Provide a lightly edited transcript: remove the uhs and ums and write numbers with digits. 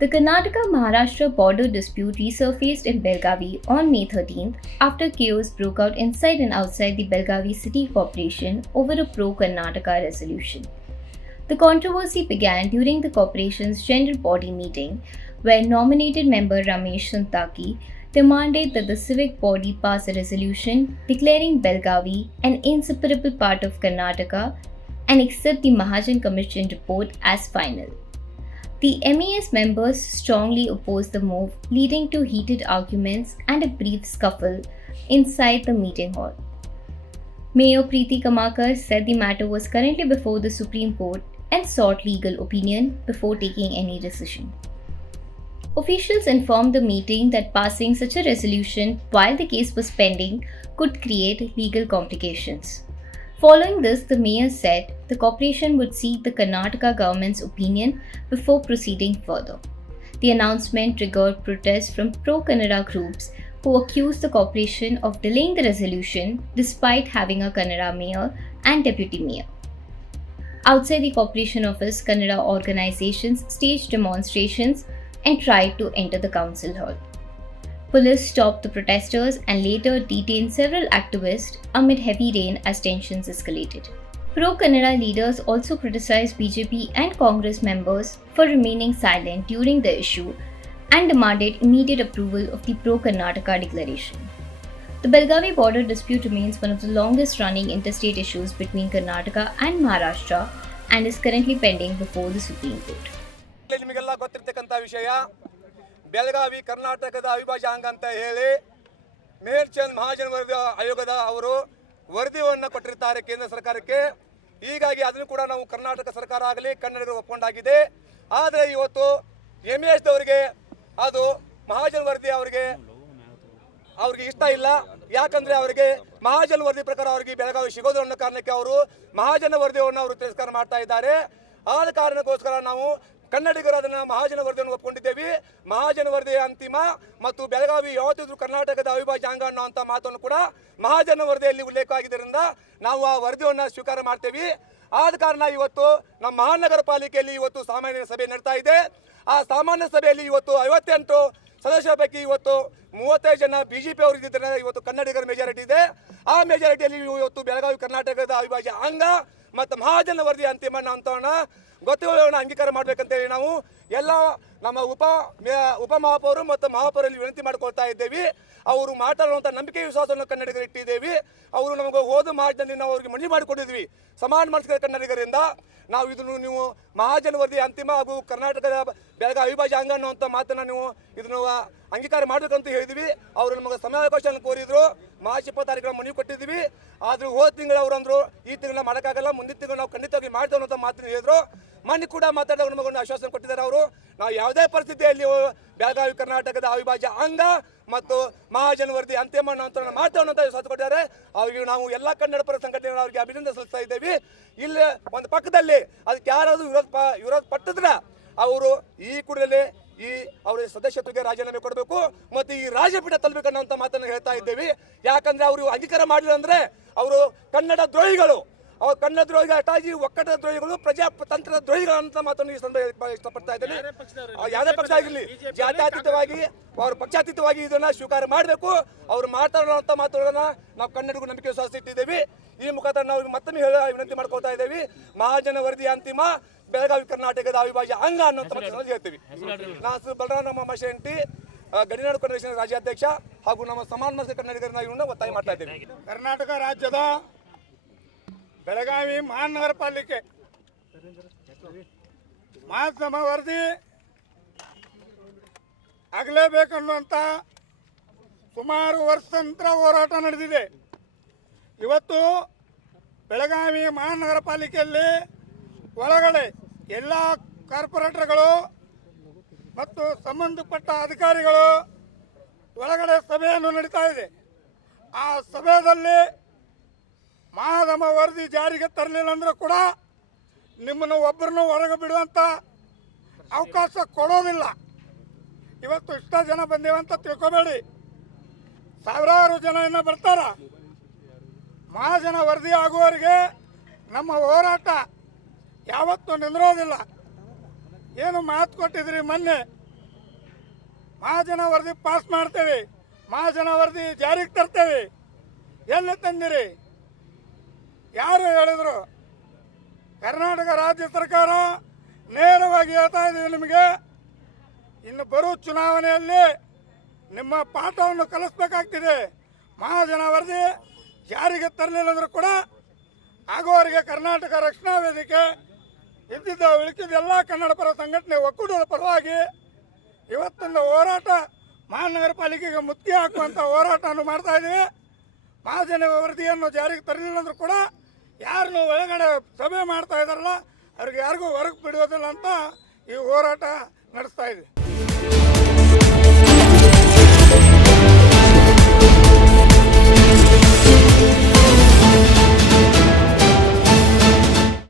The Karnataka-Maharashtra border dispute resurfaced in Belgavi on May 13th after chaos broke out inside and outside the Belgavi City Corporation over a pro-Karnataka resolution. The controversy began during the corporation's general body meeting, where nominated member Ramesh Santaki demanded that the civic body pass a resolution declaring Belgavi an inseparable part of Karnataka and accept the Mahajan Commission report as final. The MAS members strongly opposed the move, leading to heated arguments and a brief scuffle inside the meeting hall. Mayor Preeti Kamakar said the matter was currently before the Supreme Court and sought legal opinion before taking any decision. Officials informed the meeting that passing such a resolution while the case was pending could create legal complications. Following this, the mayor said the corporation would seek the Karnataka government's opinion before proceeding further. The announcement triggered protests from pro-Kannada groups who accused the corporation of delaying the resolution despite having a Kannada mayor and deputy mayor. Outside the corporation office, Kannada organizations staged demonstrations and tried to enter the council hall. Police stopped the protesters and later detained several activists amid heavy rain as tensions escalated. Pro-Kannada leaders also criticized BJP and Congress members for remaining silent during the issue and demanded immediate approval of the pro-Karnataka declaration. The Belgavi border dispute remains one of the longest-running interstate issues between Karnataka and Maharashtra and is currently pending before the Supreme Court. Belagavi ಕರ್ನಾಟಕದ ಅವಿಭಾಜ್ಯ ಅಂಗ ಅಂತ ಹೇಳಿ ಮೇರ್ಚಂದ್ ಮಹಾಜನ್ ವರದಿ ಆಯೋಗದ ಅವರು ವರದಿಯನ್ನು ಕೊಟ್ಟಿರುತ್ತಾರೆ ಕೇಂದ್ರ ಸರ್ಕಾರಕ್ಕೆ. ಹೀಗಾಗಿ ಅದನ್ನು ಕೂಡ ನಾವು ಕರ್ನಾಟಕ ಸರ್ಕಾರ ಆಗಲಿ ಕನ್ನಡಿಗರು ಒಪ್ಪಿಕೊಂಡಾಗಿದೆ. ಆದರೆ ಇವತ್ತು MAS ದವರಿಗೆ ಅದು ಮಹಾಜನ್ ವರದಿ ಅವ್ರಿಗೆ ಇಷ್ಟ ಇಲ್ಲ. ಯಾಕಂದ್ರೆ ಅವರಿಗೆ ಮಹಾಜನ್ ವರದಿ ಪ್ರಕಾರ ಅವರಿಗೆ ಬೆಳಗಾವಿ ಸಿಗೋದು ಅನ್ನೋ ಕಾರಣಕ್ಕೆ ಅವರು ಮಹಾಜನ ವರದಿಯನ್ನು ಅವರು ತಿರಸ್ಕಾರ ಮಾಡ್ತಾ ಇದ್ದಾರೆ. ಆದ ಕಾರಣಕ್ಕೋಸ್ಕರ ನಾವು ಕನ್ನಡಿಗರು ಅದನ್ನ ಮಹಾಜನ ವರದಿಯನ್ನು ಒಪ್ಪಿಕೊಂಡಿದ್ದೇವೆ. ಮಹಾಜನ ವರದಿ ಅಂತಿಮ ಮತ್ತು ಬೆಳಗಾವಿ ಯಾವತ್ತಿದ್ರು ಕರ್ನಾಟಕದ ಅವಿಭಾಜ್ಯ ಅಂಗ ಅನ್ನುವಂಥ ಮಾತನ್ನು ಕೂಡ ಮಹಾಜನ ವರದಿಯಲ್ಲಿ ಉಲ್ಲೇಖ ಆಗಿದ್ದರಿಂದ ನಾವು ಆ ವರದಿಯನ್ನು ಸ್ವೀಕಾರ ಮಾಡ್ತೇವೆ. ಆದ ಕಾರಣ ಇವತ್ತು ನಮ್ಮ ಮಹಾನಗರ ಪಾಲಿಕೆಯಲ್ಲಿ ಇವತ್ತು ಸಾಮಾನ್ಯ ಸಭೆ ನಡೀತಾ ಇದೆ. ಆ ಸಾಮಾನ್ಯ ಸಭೆಯಲ್ಲಿ ಇವತ್ತು 58 ಸದಸ್ಯರ ಪೈಕಿ ಇವತ್ತು 35 ಜನ BJP ಅವರು ಇದ್ದಿದ್ದಾರೆ. ಇವತ್ತು ಕನ್ನಡಿಗರ ಮೆಜಾರಿಟಿ ಇದೆ. ಆ ಮೆಜಾರಿಟಿಯಲ್ಲಿ ಇವತ್ತು ಬೆಳಗಾವಿ ಕರ್ನಾಟಕದ ಅವಿಭಾಜ್ಯ ಅಂಗ ಮತ್ತು ಮಹಾಜನ ವರದಿ ಅಂತಿಮ ಅಂತವನ್ನ ಗೊತ್ತುಗಳನ್ನು ಅಂಗೀಕಾರ ಮಾಡಬೇಕಂತೇಳಿ ನಾವು ಎಲ್ಲ ನಮ್ಮ ಉಪಮಹಾಪೌರರು ಮತ್ತು ಮಹಾಪೌರಲ್ಲಿ ವಿನಂತಿ ಮಾಡ್ಕೊಳ್ತಾ ಇದ್ದೇವೆ. ಅವರು ಮಾತಾಡುವಂಥ ನಂಬಿಕೆ ವಿಶ್ವಾಸವನ್ನು ಕನ್ನಡಿಗರು ಇಟ್ಟಿದ್ದೇವೆ. ಅವರು ನಮಗೆ ಹೋದ ಮಾರ್ಚ್ನಲ್ಲಿ ನಾವು ಅವ್ರಿಗೆ ಮನವಿ ಮಾಡಿಕೊಂಡಿದ್ವಿ ಸಮಾನ ಮನಸ್ಕ ಕನ್ನಡಿಗರಿಂದ. ನಾವು ಇದನ್ನು ನೀವು ಮಹಾಜನ ವರದಿ ಅಂತಿಮ ಹಾಗೂ ಕರ್ನಾಟಕದ ಬೆಳಗಾವಿ ಅವಿಭಾಜ್ಯ ಅಂಗ ಅನ್ನುವಂಥ ಮಾತನ್ನು ನೀವು ಇದನ್ನು ಅಂಗೀಕಾರ ಮಾಡಬೇಕಂತ ಹೇಳಿದ್ವಿ. ಅವರು ನಮಗೆ ಸಮಯಾವಕಾಶವನ್ನು ಕೋರಿದ್ರು. ಮಾರ್ಚ್ 20 ಮನವಿ ಕೊಟ್ಟಿದ್ವಿ. ಆದರೂ ಹೋದ ತಿಂಗಳು ಅವರು ಅಂದರು ಈ ತಿಂಗಳ ಮಾಡೋಕ್ಕಾಗಲ್ಲ, ಮುಂದಿನ ತಿಂಗಳು ನಾವು ಖಂಡಿತವಾಗಿ ಮಾಡ್ತೇವೆ ಅನ್ನೋ ಮಾತನ್ನು ಹೇಳಿದ್ರು. ಮೊನ್ನೆ ಕೂಡ ಮಾತಾಡಿದಾಗ ನಮಗೊಂದು ಆಶ್ವಾಸನೆ ಕೊಟ್ಟಿದ್ದಾರೆ ಅವರು. ನಾವು ಯಾವುದೇ ಪರಿಸ್ಥಿತಿಯಲ್ಲಿ ಬೆಳಗಾವಿ ಕರ್ನಾಟಕದ ಅವಿಭಾಜ್ಯ ಅಂಗ ಮತ್ತು ಮಹಾಜನ ವರದಿ ಅಂತಿಮ ಮಾಡ್ತೇವೆ ಅನ್ನೋಂಥ ವಿಶ್ವಾಸ ಕೊಟ್ಟಿದ್ದಾರೆ. ಅವ್ರಿಗೆ ನಾವು ಎಲ್ಲ ಕನ್ನಡ ಪರ ಸಂಘಟನೆಗಳು ಅವರಿಗೆ ಅಭಿನಂದನೆ ಸಲ್ಲಿಸ್ತಾ ಇದ್ದೇವೆ. ಇಲ್ಲಿ ಒಂದು ಪಕ್ಕದಲ್ಲಿ ಅದಕ್ಕೆ ಯಾರಾದರೂ ವಿರೋಧ ಪಟ್ಟಿದ್ರೆ ಅವರು ಈ ಕೂಡಲೇ ಅವರ ಸದಸ್ಯತ್ವಕ್ಕೆ ರಾಜೀನಾಮೆ ಕೊಡಬೇಕು ಮತ್ತು ಈ ರಾಜಪೀಠ ತಲುಪಬೇಕನ್ನೋಂಥ ಮಾತನ್ನು ಹೇಳ್ತಾ ಇದ್ದೇವೆ. ಯಾಕಂದ್ರೆ ಅವರು ಅಂಗೀಕಾರ ಮಾಡಲಿಲ್ಲ ಅಂದ್ರೆ ಅವರು ಕನ್ನಡ ದ್ರೋಹಿಗಳು, ಅವ್ರು ಕನ್ನಡ ದ್ರೋಹಿಗಳು ಅಷ್ಟಾಗಿ ಒಕ್ಕಟ ದ್ರೋಹಿಗಳು, ಪ್ರಜಾತಂತ್ರದ ದ್ರೋಹಿಗಳು ಅಂತ ಮಾತನ್ನು ಈ ಸಂದರ್ಭ ಇಷ್ಟಪಡ್ತಾ ಇದ್ದೇನೆ. ಯಾವುದೇ ಪಕ್ಷ ಆಗಿರಲಿ ಜಾತ್ಯತೀತವಾಗಿ ಅವರು ಪಕ್ಷಾತೀತವಾಗಿ ಇದನ್ನ ಸ್ವೀಕಾರ ಮಾಡಬೇಕು. ಅವರು ಮಾತಾಡುವಂಥ ಮಾತುಗಳನ್ನ ನಾವು ಕನ್ನಡಿಗರು ನಂಬಿಕೆ ವಿಶ್ವಾಸ ಇಟ್ಟಿದ್ದೇವೆ. ಈ ಮುಖಾಂತರ ನಾವು ಮತ್ತೊಮ್ಮೆ ವಿನಂತಿ ಮಾಡ್ಕೊಳ್ತಾ ಇದ್ದೇವೆ. ಮಹಾಜನ ವರದಿ ಅಂತಿಮ, ಬೆಳಗಾವಿ ಕರ್ನಾಟಕದ ಅವಿಭಾಜ್ಯ ಅಂಗ ಅನ್ನುವಂಥ ಮಾತನ್ನು ಹೇಳ್ತೀವಿ. ನಾನು ಬಲರಾಮ ಮಶೆಂಟಿ, ಗಡಿನಾಡು ಕನ್ನಡ ರಾಜ್ಯಾಧ್ಯಕ್ಷ ಹಾಗೂ ನಮ್ಮ ಸಮಾನ ಮನಸ್ಕ ಕನ್ನಡಿಗರನ್ನ ಇವನ್ನ ಒತ್ತಾಯ ಮಾಡ್ತಾ ಇದ್ದೇವೆ. ಕರ್ನಾಟಕ ರಾಜ್ಯದ ಬೆಳಗಾವಿ ಮಹಾನಗರ ಪಾಲಿಕೆ ಮಹಾತ್ಮ ವರದಿ ಆಗಲೇಬೇಕನ್ನುವಂಥ ಸುಮಾರು ವರ್ಷಾಂತರ ಹೋರಾಟ ನಡೆದಿದೆ. ಇವತ್ತು ಬೆಳಗಾವಿ ಮಹಾನಗರ ಪಾಲಿಕೆಯಲ್ಲಿ ಒಳಗಡೆ ಎಲ್ಲ ಕಾರ್ಪೊರೇಟರ್ಗಳು ಮತ್ತು ಸಂಬಂಧಪಟ್ಟ ಅಧಿಕಾರಿಗಳು ಒಳಗಡೆ ಸಭೆಯನ್ನು ನಡೀತಾ ಇದೆ. ಆ ಸಭೆಯಲ್ಲಿ ಮಹಾಧಮ ವರದಿ ಜಾರಿಗೆ ತರಲಿಲ್ಲ ಅಂದರೂ ಕೂಡ ನಿಮ್ಮನ್ನು ಒಬ್ಬರನ್ನು ಹೊರಗೆ ಬಿಡುವಂಥ ಅವಕಾಶ ಕೊಡೋದಿಲ್ಲ. ಇವತ್ತು ಇಷ್ಟ ಜನ ಬಂದೇವಂತ ತಿಳ್ಕೊಬೇಡಿ, ಸಾವಿರಾರು ಜನ ಇನ್ನು ಬರ್ತಾರ. ಮಹಾಜನ ವರದಿ ಆಗುವವರೆಗೆ ನಮ್ಮ ಹೋರಾಟ ಯಾವತ್ತೂ ನಿಂದಿರೋದಿಲ್ಲ. ಏನು ಮಾತು ಕೊಟ್ಟಿದ್ರಿ ಮೊನ್ನೆ ಮಹಾಜನ ವರದಿ ಪಾಸ್ ಮಾಡ್ತೇವೆ, ಮಹಾಜನ ವರದಿ ಜಾರಿಗೆ ತರ್ತೇವೆ. ಎಲ್ಲಿ ತಂದಿರಿ? ಯಾರು ಹೇಳಿದ್ರು? ಕರ್ನಾಟಕ ರಾಜ್ಯ ಸರ್ಕಾರ ನೇರವಾಗಿ ಹೇಳ್ತಾ ಇದ್ದೀವಿ ನಿಮಗೆ, ಇನ್ನು ಬರೋ ಚುನಾವಣೆಯಲ್ಲಿ ನಿಮ್ಮ ಪಾಠವನ್ನು ಕಲಿಸ್ಬೇಕಾಗ್ತಿದೆ. ಮಹಾಜನ ವರದಿ ಜಾರಿಗೆ ತರಲಿಲ್ಲ ಅಂದರೂ ಕೂಡ ಆಗುವವರಿಗೆ ಕರ್ನಾಟಕ ರಕ್ಷಣಾ ವೇದಿಕೆ ಇದ್ದಿದ್ದ ಉಳಿಕಿದ ಎಲ್ಲ ಕನ್ನಡ ಪರ ಸಂಘಟನೆ ಒಕ್ಕೂಟದ ಪರವಾಗಿ ಇವತ್ತಿಂದ ಹೋರಾಟ, ಮಹಾನಗರ ಪಾಲಿಕೆಗೆ ಮುತ್ತಿಗೆ ಹಾಕುವಂಥ ಹೋರಾಟವನ್ನು ಮಾಡ್ತಾ ಇದ್ದೀವಿ. ಮಹಾಜನ ವರದಿಯನ್ನು ಜಾರಿಗೆ ತರಲಿಲ್ಲ ಅಂದರೂ ಕೂಡ ಯಾರನ್ನು ಒಳಗಡೆ ಸಭೆ ಮಾಡ್ತಾ ಇದ್ದಾರಲ್ಲ ಅವ್ರಿಗೆ ಯಾರಿಗೂ ಹೊರಗೆ ಬಿಡೋದಿಲ್ಲ ಅಂತ ಈ ಹೋರಾಟ ನಡೆಸ್ತಾ ಇದ್ದೀವಿ.